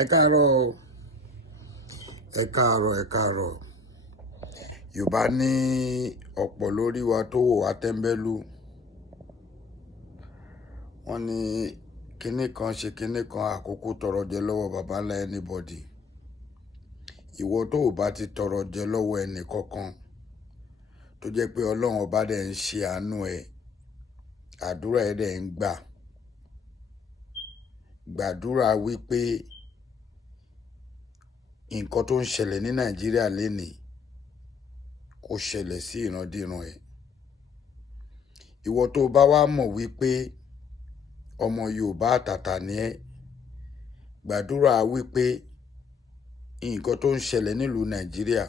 Ẹ káàárọ̀, ẹ káàárọ̀, ẹ káàárọ̀. Yorùbá ní ọ̀pọ̀ lórí wa tó wò wá tẹ́ńbẹ́lú. Wọ́n ní kinní kan ṣe kinní kan àkókò tọrọ jẹ lọ́wọ́ baba ńlá anybody. Ìwọ tó ò bá ti tọrọ jẹ lọ́wọ́ ẹnì kankan tó jẹ́ pé Ọlọ́run ọba dẹ̀ ń ṣe àánú ẹ̀, àdúrà ẹ̀ dẹ̀ ń gbà. Gbàdúrà wípé nǹkan tó ń ṣẹlẹ̀ ní Nàìjíríà lénìí kó ṣẹlẹ̀ sí ìrandíran ẹ̀. Ìwọ tó bá wá mọ̀ wípé ọmọ Yorùbá àtàtà ni ẹ́, gbàdúrà wípé nǹkan tó ń ṣẹlẹ̀ nílùú Nàìjíríà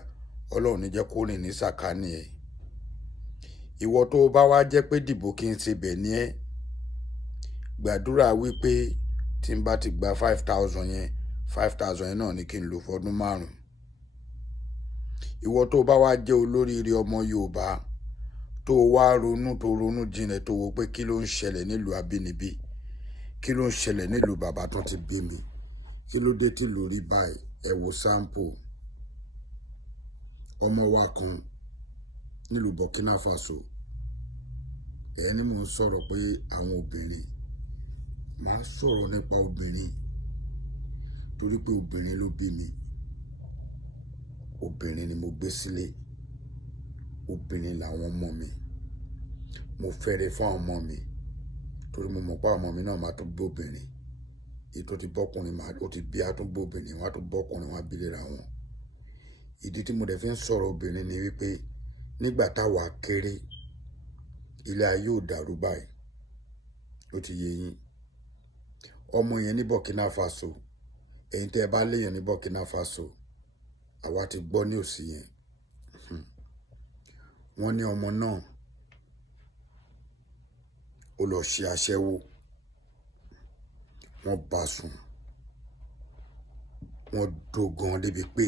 Ọlọ́run ní jẹ́ kó rìn ní sàkání ẹ̀. Ìwọ tó bá wá jẹ́ pé dìbò kí n ṣe bẹ̀ ní ẹ́, gbàdúrà wípé tí n bá ti gba 5,000 yẹn, 5,000 yẹn náà ni kí n lò fọdún 5. Ìwọ tó bá wá jẹ́ olóríire ọmọ Yorùbá tó wá ronú jinlẹ̀ tó wo pé kí ló ń ṣẹlẹ̀ nílùú abínibí, kí ló ń ṣẹlẹ̀ nílùú bàbá tó ti bí mi, kí ló dé tí lórí báyìí. Ẹ wo sample ọmọ wa kan nílùú Burkina Faso. Ẹni mò ń sọ̀rọ̀ pé àwọn obìnrin, màá sọ̀rọ̀ nípa obìnrin torí pé obìnrin ló bí mi, obìnrin ni mo gbé sílé, obìnrin làwọn ọmọ mi. Mo fẹ́rẹ̀ fún àwọn ọmọ mi torí mo mọ̀ pé àwọn ọmọ mi náà máa tún gbé obìnrin. Èyí tó ti bọ́kùnrin ó ti bí àtúngbò obìnrin, wọ́n á tún bọ́kùnrin, wọ́n á bí léra wọn. Ìdí tí mo dẹ̀ fi ń sọ̀rọ̀ obìnrin ni wípé nígbà táwa kéré, ilé ayé ò dàrú báyìí. Ó ti yé yín. Ọmọ yẹn ní Burkina Faso, ẹ̀yin tẹ́ ẹ bá léèyàn ní Burkina Faso, àwa ti gbọ́ ní òsì yẹn. Wọ́n ní ọmọ náà ó lọ ṣe aṣẹ́wó, wọ́n bá sùn, wọ́n dógan débi pé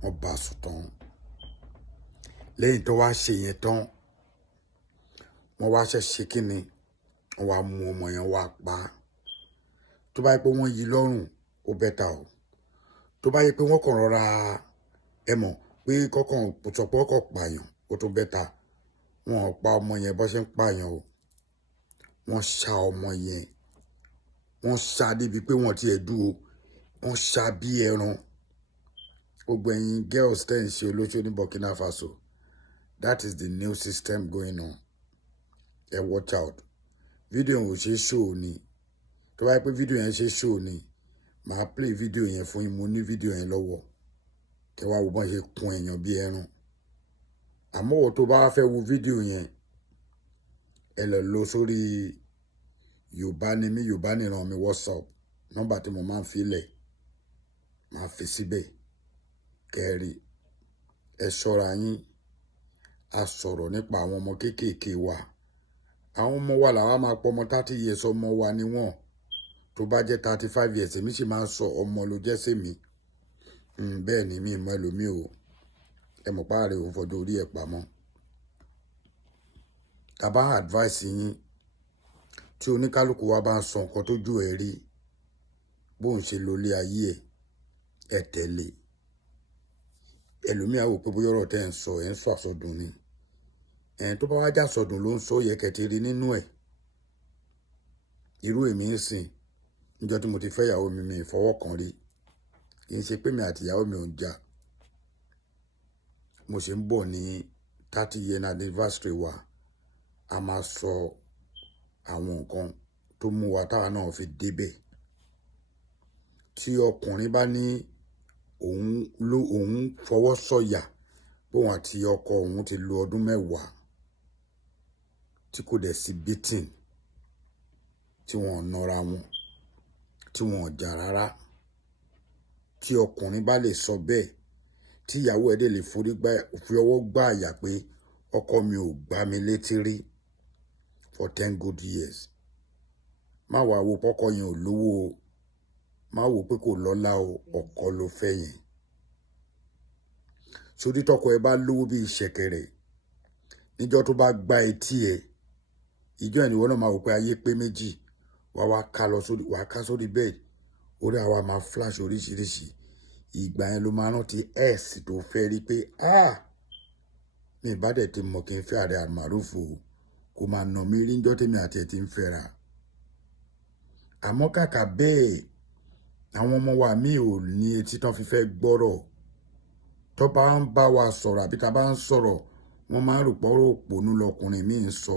wọ́n bá sùn tán. Lẹ́yìn tó wá ṣe yẹn tán, wọ́n wá ṣe kíni, wọ́n wá mú ọmọ yẹn wá pa. Tó bá yẹ pé wọ́n yí lọ́rùn ó bẹ́tà o. Tó bá yẹ pé wọ́n kàn rọra ẹ mọ̀ pé kọ́kàn sọpọ̀ ọkọ̀ pààyàn ó tó bẹ́tà. Wọn ò pa ọmọ yẹn bó ṣe ń pààyàn o. Wọ́n ṣá ọmọ yẹn, wọ́n ṣá débi pé wọ́n ti ẹ̀dú o, wọ́n ṣá bí ẹran. Gbogbo ẹ̀yin girls tẹ́ ń ṣe olóṣó ní Burkina Faso, that is the new system going on. Ẹ watch out. Fídíò yẹn ò ṣe show ni. Tó bá yẹ pé fídíò yẹn ṣe show ni, màá play fídíò yẹn fún yín. Mo ní fídíò yẹn lọ́wọ́. Kẹ wá wo bọ́n ṣe kun èèyàn bí ẹran. Àmọ́ wò tó bá fẹ́ wo fídíò yẹn, ẹ lọ sórí Yorùbá ni mí, Yorùbá nìran mi WhatsApp. Nọ́mbà tí mo máa ń filẹ̀, máa fi síbẹ̀. Kẹ́rì, ẹ ṣọ́ra yín. A sọ̀rọ̀ nípa àwọn ọmọ kéékèèké wa. Àwọn ọmọ wa làwa máa pọ̀ ọmọ 30 years, ọmọ wa ni wọ́n. Tó bá jẹ́ 35 years, èmi sì máa ń sọ ọmọ ló jẹ́ sí mi. Bẹ́ẹ̀ ni mi mọ ẹlòmíì o. Ẹ mọ̀ páàrẹ̀ òun fọdún orí ẹ̀ pamọ́. Tàbá advice yín tí oníkálukú wa bá ń sọ nǹkan tó jù ẹ̀ rí, bóun ṣe lólé ayé ẹ̀ tẹ̀lé. Ẹlòmíì á wò pé bóyá ọ̀rọ̀ tẹ́ ń sọ àsọdùn ni. Tó bá wá já sọdùn ló ń sọ, yẹ kẹ́ ti rí nínú ẹ̀. Irú èmi ń sìn, níjọ́ tí mo ti fẹ́ ìyàwó mi, mi fọwọ́ kan rí. Kì í ṣe pé mi àti ìyàwó mi ò ń jà. Mo ṣe ń bọ̀ ní 30 year anniversary wa. A máa sọ àwọn nǹkan tó mú wa táwa náà fi débẹ̀. Tí ọkùnrin bá ní òun fọwọ́ sọ̀yà pé òun àti ọkọ òun ti lo ọdún 10 tí kò dẹ̀ sí beating, tí wọ́n nọra wọn, tí wọ́n jà rárá. Tí ọkùnrin bá lè sọ bẹ́ẹ̀, tí ìyàwó ẹ̀ dẹ̀ lè fi ọwọ́ gbá àyà pé ọkọ mi ò gbá mi létí rí for 10 good years. Má wá wo pọ́kọ yẹn ò lówó o. Má wo pé kò lọ́lá o, ọkọ ló fẹ́ yẹn. Sórí tọkọ ẹ bá lówó bí ìṣẹ̀kẹ̀rẹ̀, níjọ́ tó bá gba etí ẹ, ìjọ́ ẹ̀ ni wọ́n náà máa wò pé ayé pé méjì. wá ká lọ sórí wá ká sórí bed orí àwa máa flash oríṣiríṣi ìgbà yẹn ló máa rántí s tó fẹ́ rí pé mi ìbá dẹ̀ ti mọ̀ kí n fẹ́ Ààrẹ Almaroof kò máa nà mí rí njọ́ tèmi àti ẹ̀ ti ń fẹ́ra àmọ́ kàkà bẹ́ẹ̀ àwọn ọmọ wa mi ò ní etí tán fi fẹ́ gbọ́rọ̀ tó bá ń bá wa sọ̀rọ̀ àbí tá bá ń sọ̀rọ̀ wọ́n máa ń rò pọ́rọ̀ òpònú lọkùnrin mi ń sọ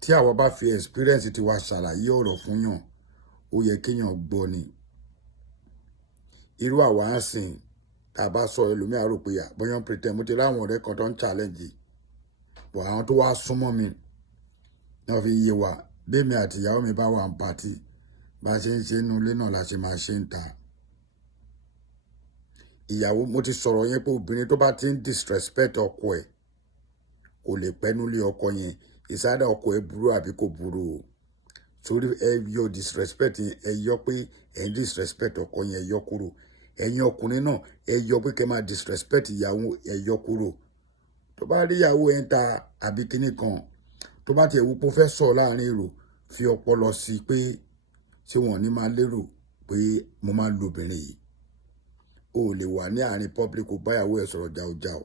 tí àwa bá fi experience tiwa ṣàlàyé ọ̀rọ̀ fún yàn ó yẹ kéèyàn gbọ́ ni irú àwa ń sìn tá a bá sọ ẹlòmíà rò pé bóyá ń pretend mo ti láwọn ọ̀rẹ́ kan tó ń challenge bọ̀ àwọn tó wá súnmọ́ mi náà fi yé wa bẹ́ẹ̀mi àti ìyàwó mi bá wà ń pàtì bá ṣe ń ṣe inú ilé náà la ṣe máa ṣe ń ta ìyàwó mo ti sọ̀rọ̀ yẹn pé obìnrin tó bá ti ń disrespect ọkọ ẹ̀ kò lè pẹ́nu lé ọkọ yẹn ìsáàdà ọkọ ẹ̀ burú àbí kò burú o sórí ẹ yọ disrespect yẹn ẹ yọ pé ẹ ń disrespect ọkọ yẹn ẹ yọ kúrò ẹ̀yin ọkùnrin náà ẹ yọ pé kẹ́ máa disrespect ìyàwó ẹ yọ kúrò tó bá rí ìyàwó ẹ ń ta àbí kíní kan tó bá tiẹ̀ wú pé ó fẹ́ sọ láàrin èrò fi ọpọlọ sí pé ṣé wọn ní máa lérò pé mo máa lo obìnrin yìí o lè wà ní àárín public kó báyàwó ẹ sọ̀rọ̀ jáòjáò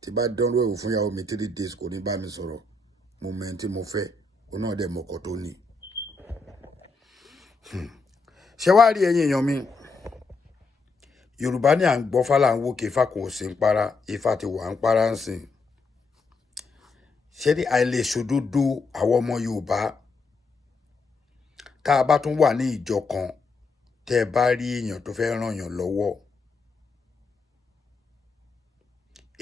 tí bá dánrò ẹ̀wò fún ìyàwó mi 3 days kò ní bá mi sọ̀rọ̀ mo mẹ́ tí mo fẹ́ òun náà dẹ̀ mọ̀kọ́ tó ní. ṣé wàá rí ẹ̀yin èèyàn mi Yorùbá ní à ń gbọ́ fálà ń wò kí ifá kò sí ń para ifá ti wà ń para ń sìn ṣé ní àìlèṣòdodo àwọn ọmọ Yorùbá tá a bá tún wà ní ìjọ kan tẹ́ ẹ bá rí èèyàn tó fẹ́ ràn yàn lọ́wọ́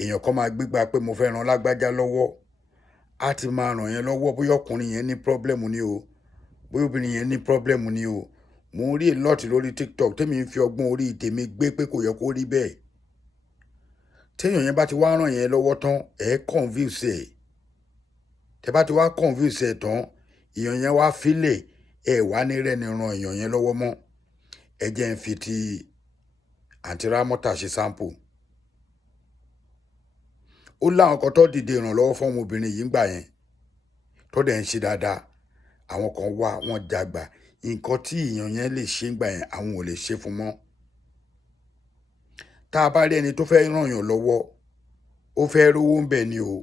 èèyàn kan máa gbégbá pé mo fẹ́ ràn lágbájá lọ́wọ́ á ti máa ràn yẹn lọ́wọ́ bóyá ọkùnrin yẹn ní pọ́blẹ́mù ni o bóyá obìnrin yẹn ní pọ́blẹ́mù ni o mo ń rí èlọ́ọ̀tì lórí TikTok tèmi ń fi ọgbọ́n orí tèmi gbé pé kò yẹ kó rí bẹ́ẹ̀ téèyàn yẹn bá ti wá ràn yẹn lọ́wọ́ tán ẹ̀ convince ẹ̀ tẹ́ bá ti wá convince ẹ̀ tán èèyàn yẹn wá fílẹ̀ ẹ̀ wá ní rẹ́ni ran èèyàn yẹn lọ́wọ́ mọ́ ẹ jẹ́ ń fi ti àǹtí Rámọ́tà ṣe sample ó láwọn kan tó dìde ìrànlọ́wọ́ fún ọmọbìnrin yìí ń gbà yẹn tó dẹ̀ ń ṣe dáadáa àwọn kan wá wọn jàgbà nǹkan tí èèyàn yẹn lè ṣe ń gbà yẹn àwọn ò lè ṣe fún mọ́ tá a bá rí ẹni tó fẹ́ ràn yàn lọ́wọ́ ó fẹ́ rówó ń bẹ̀ ni o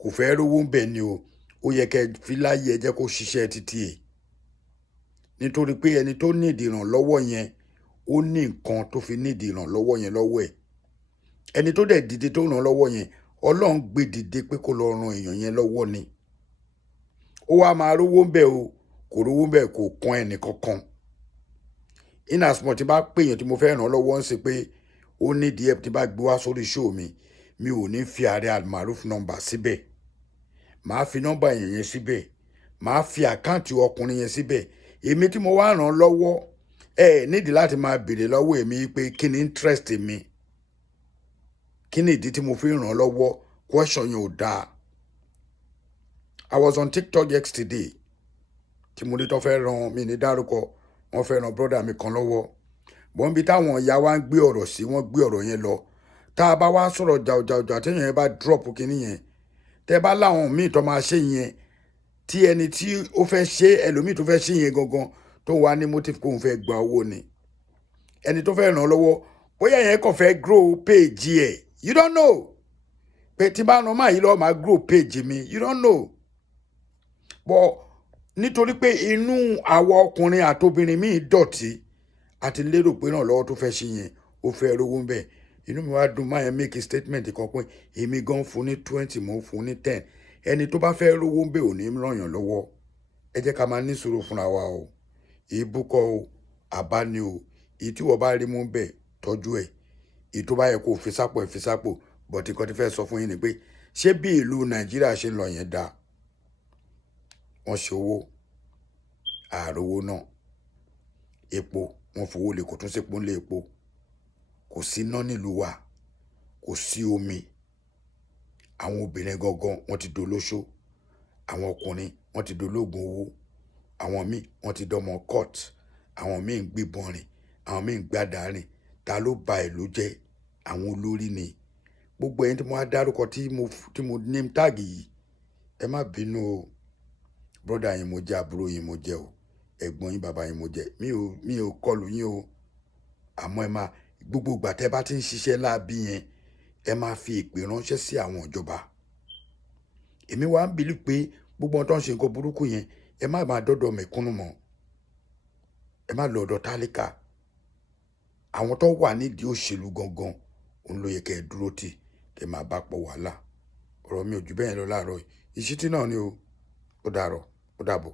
kò fẹ́ rówó ń bẹ̀ ni o ó yẹ kẹ́ fi láyé ẹ jẹ́ kó ṣiṣẹ́ títí ẹ̀ nítorí pé ẹni tó nídìí ìrànlọ́wọ́ yẹn ó ní nǹkan tó fi nídìí ìrànlọ́wọ́ yẹn lọ́wọ́ ẹ̀ ẹni tó dẹ̀ dìde tó ràn lọ́wọ́ yẹn Ọlọ́run gbé dìde pé kó lọ ran èèyàn yẹn lọ́wọ́ ni ó wá máa rówó ń bẹ̀ o kò rówó ń bẹ̀ kò kan ẹnì kankan in as much tí bá pèèyàn tí mo fẹ́ ràn lọ́wọ́ ń ṣe pé ó nídìí ẹ̀ tí bá gbé wá sórí show mi ò ní fi Ààrẹ Almaroof nọ́mbà síbẹ̀ màá fi nọ́mbà èèyàn yẹn síbẹ̀ màá fi àkáǹtì ọkùnrin yẹn síbẹ̀ èmi tí mo wá ràn lọ́wọ́ nídìí láti máa béèrè lọ́wọ́ èmi pé kí ni interest mi kí ni ìdí tí mo fi ràn lọ́wọ́ question yẹn ò dáa I was on TikTok yesterday tí mo ní tó fẹ́ ràn mí ní dárúkọ wọ́n fẹ́ ràn brother mi kan lọ́wọ́ bọ́n bí táwọn ìyá wa ń gbé ọ̀rọ̀ sí wọ́n gbé ọ̀rọ̀ yẹn lọ tá a bá wá sọ̀rọ̀ jàùjàùjà téèyàn yẹn bá drop kinní yẹn tẹ́ bá láwọn míì tó máa ṣe yẹn tí ẹni tí ó fẹ́ ṣe ẹlòmíì tó fẹ́ ṣe yẹn gangan tó wà ní motive kóun fẹ́ gba owó ni ẹni tó fẹ́ ràn lọ́wọ́ bóyá yẹn kàn fẹ́ grow page ẹ̀ you don't know pé tí bá ràn máa yìí lọ́ọ́ máa grow page mi you don't know but nítorí pé inú àwa ọkùnrin àtobìnrin míì dọ̀tí àti lérò pé ràn lọ́wọ́ tó fẹ́ ṣe yẹn ó fẹ́ rówó ń bẹ̀ inú mi wá dùn máa yẹn make a statement kan pé èmi gan fún ní 20 mo fún ní 10 ẹni tó bá fẹ́ rówó ń bẹ̀ ò ní ràn yàn lọ́wọ́ ẹ jẹ́ ká máa ní sùúrù fúnra wa o ìbúkọ o àbá ni o èyí tí wọ́n bá rí mú bẹ̀ tọ́jú ẹ̀ èyí tó bá yẹ kó fi sápò ẹ̀ fi sápò bọ̀tí kan ti fẹ́ sọ fún yín ni pé ṣé bí ìlú Nàìjíríà ṣe ń lọ yẹn dáa wọ́n ṣe owó àròwó náà epo wọ́n fowó lè kò tún sépo ńlé epo kò sí iná nílùú wa kò sí omi àwọn obìnrin gangan wọ́n ti dolóṣó àwọn ọkùnrin wọ́n ti dológun owó àwọn míì wọ́n ti dọmọ court àwọn míì ń gbébọn rìn àwọn míì ń gbádà rìn ta ló ba ìlú jẹ́ àwọn olórí ni gbogbo ẹni tí mo á dárúkọ tí mo name tag yìí ẹ má bínú o brọ́dà yín mo jẹ́, àbúrò yín mo jẹ́ o, ẹ̀gbọ́n yín bàbá yín mo jẹ́. Mi ò kọlù yín o, àmọ́ ẹ máa gbogbo ìgbà tẹ́ bá ti ń ṣiṣẹ́ láabi yẹn ẹ máa fi ìpè ránṣẹ́ sí àwọn ìjọba. Èmi wá ń bìlí pé gbogbo wọn tó ń ṣe nǹkan burúkú yẹn ẹ má máa dọ́dọ̀ mẹ̀kúnnù mọ́, ẹ má lọ ọ̀dọ̀ tálíkà. Àwọn tó wà nídìí òṣèlú gangan òun ló yẹ kẹ́ ẹ dúró tì, kẹ́ ẹ máa bá pọ̀ wàhálà. Ọ̀rọ̀ mi ò jù bẹ́ẹ̀ lọ láàárọ̀ yìí. Ìṣítí náà ni o. Ó dàárọ̀, ó dàbọ̀.